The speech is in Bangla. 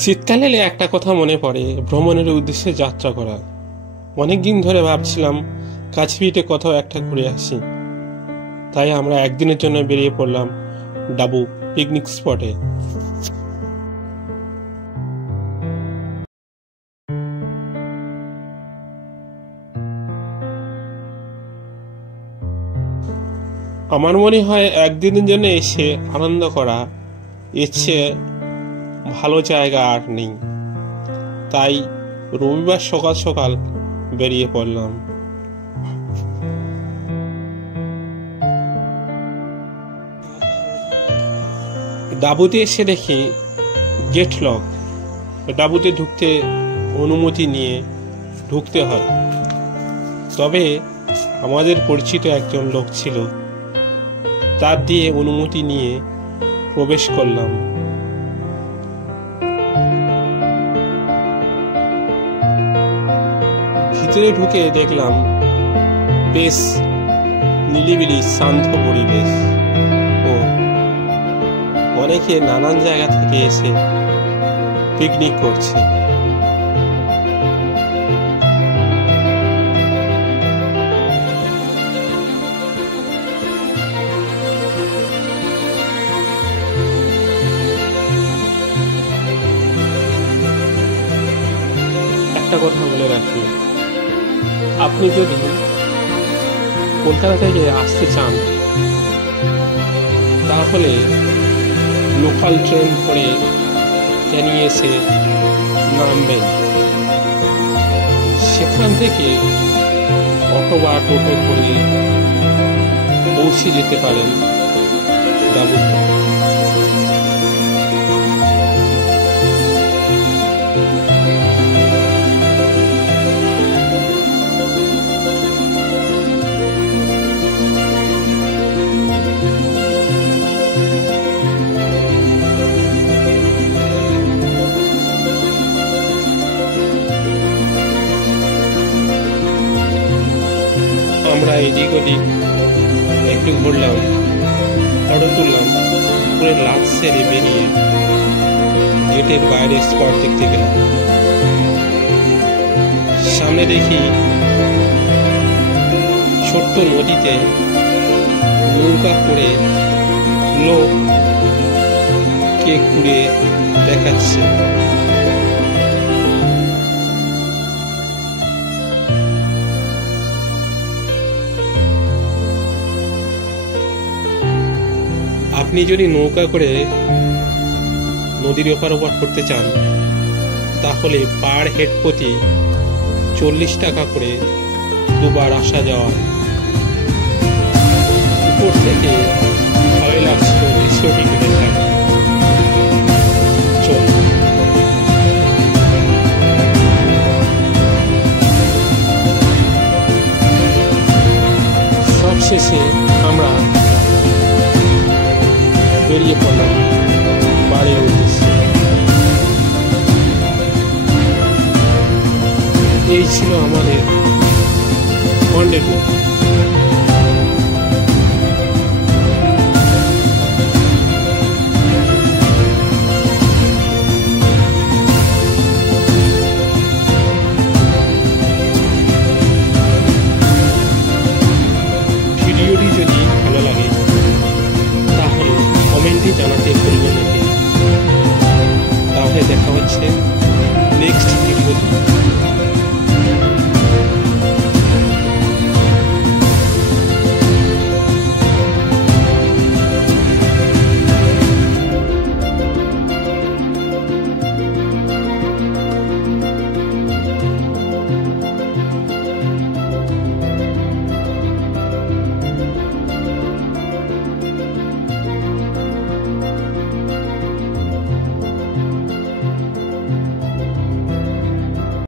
শীতকালে এলে একটা কথা মনে পড়ে, ভ্রমণের উদ্দেশ্যে যাত্রা করা। অনেকদিন ধরে ভাবছিলাম কাছে পিঠে কোথাও একটা ঘুরে আসি। তাই আমরা একদিনের জন্য বেরিয়ে পড়লাম ডাবু পিকনিক স্পটে। আমার মনে হয় একদিনের জন্য এসে আনন্দ করা এর চেয়ে ভালো জায়গা আর নেই। তাই রবিবার সকাল সকাল বেরিয়ে পড়লাম। ডাবুতে এসে দেখি গেট লক। ডাবুতে ঢুকতে অনুমতি নিয়ে ঢুকতে হয়। তবে আমাদের পরিচিত একজন লোক ছিল, তার দিয়ে অনুমতি নিয়ে প্রবেশ করলাম। ভিতরে ঢুকে দেখলাম বেশ নিলিবিলি শান্ত পরিবেশ ও অনেকে নানান জায়গা থেকে এসে পিকনিক করছে। একটা কথা বলে রাখি, আপনি যদি কলকাতা থেকে আসতে চান তাহলে লোকাল ট্রেন করে ক্যানিং এসে নামবেন। সেখান থেকে অটো বা টোটো করে পৌঁছে যেতে পারেন ডাবুতে। আমরা এদিক ওদিক একটু ঘুরলাম, ফটো তুললাম, পুরো লাঞ্চ সেরে বেরিয়ে গেটের বাইরে স্পট দেখতে গেলাম। সামনে দেখি ছোট্ট নদীতে নৌকা করে লোক কে ঘুরে দেখাচ্ছে। আপনি যদি নৌকা করে নদীর ওপার করতে চান তাহলে পার হেড প্রতি 40 টাকা করে দুবার আসা যাওয়া। উপর থেকে ভালোই লাগছিল দৃশ্যটি দেখে। সবশেষে আমরা বেরিয়ে পড়লাম বাড়ির উদ্দেশ্যে। এই ছিল আমাদের ওয়ান ডে ট্যুর।